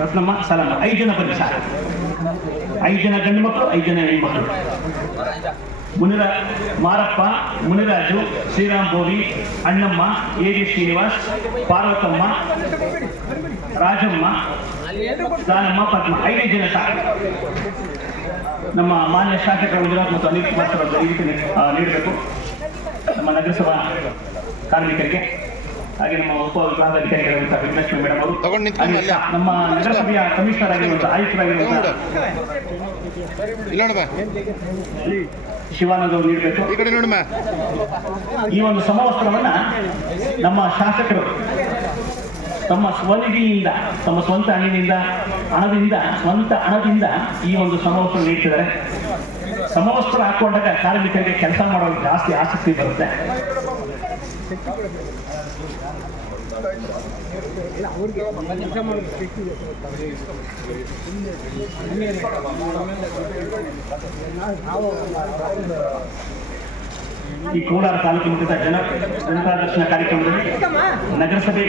ರತ್ನಮ್ಮ ಸಲಮ್ಮ 5 ಜನ ಬನ್ನಿ ಸಾಕು. 5 ಜನ ಗಂಡು ಮಕ್ಕಳು, 5 ಜನ ಹೆಣ್ಮಕ್ಳು. ಮಾರಪ್ಪ, ಮುನಿರಾಜು, ಶ್ರೀರಾಮ್ ಬೋವಿ, ಅಣ್ಣಮ್ಮ, ಎ.ಡಿ. ಶ್ರೀನಿವಾಸ್, ಪಾರ್ವತಮ್ಮ, ರಾಜಮ್ಮ, ದಾನಮ್ಮ, ಪದ್ಮ. 5 ಜನ ಸಾಕು. ನಮ್ಮ ಮಾನ್ಯ ಶಾಸಕರ ಗುಜರಾತ್ ಮತ್ತು ಅನಿಲ್ ಕುಮಾರ್ ಸರ್ ಅವರು ಈ ರೀತಿ ನೀಡಬೇಕು ನಮ್ಮ ನಗರಸಭಾ ಕಾರ್ಮಿಕರಿಗೆ. ಹಾಗೆ ನಮ್ಮ ಉಪ ವಿಭಾಗಾಧಿಕಾರಿಗಳಾಗಿರುವಂತಹ ವಿಘ್ನೇಶ್ವರಿ ಮೇಡಮ್ ಅವರು, ನಮ್ಮ ನಗರಸಭೆಯ ಕಮಿಷನರ್ ಆಗಿರುವಂತಹ ಆಯುಕ್ತರಾಗಿರುವಂತಹ ಶಿವಾನಂದ ಅವರು ನೀಡಬೇಕು. ಈ ಒಂದು ಸಮವಸ್ತ್ರವನ್ನ ನಮ್ಮ ಶಾಸಕರು ತಮ್ಮ ಸ್ವನಿಧಿಯಿಂದ, ತಮ್ಮ ಸ್ವಂತ ಹಣದಿಂದ ಈ ಒಂದು ಸಮವಸ್ತ್ರ ನೀಡ್ತಿದ್ದಾರೆ. ಸಮವಸ್ತ್ರ ಹಾಕೊಂಡಾಗ ಕಾರ್ಮಿಕರಿಗೆ ಕೆಲಸ ಮಾಡೋದು ಜಾಸ್ತಿ ಆಸಕ್ತಿ ಬರುತ್ತೆ. ಈ ಕೋಲಾರ ತಾಲೂಕು ಮಟ್ಟದ ಜನತಾ ದರ್ಶನ ಕಾರ್ಯಕ್ರಮದಲ್ಲಿ ನಗರಸಭೆ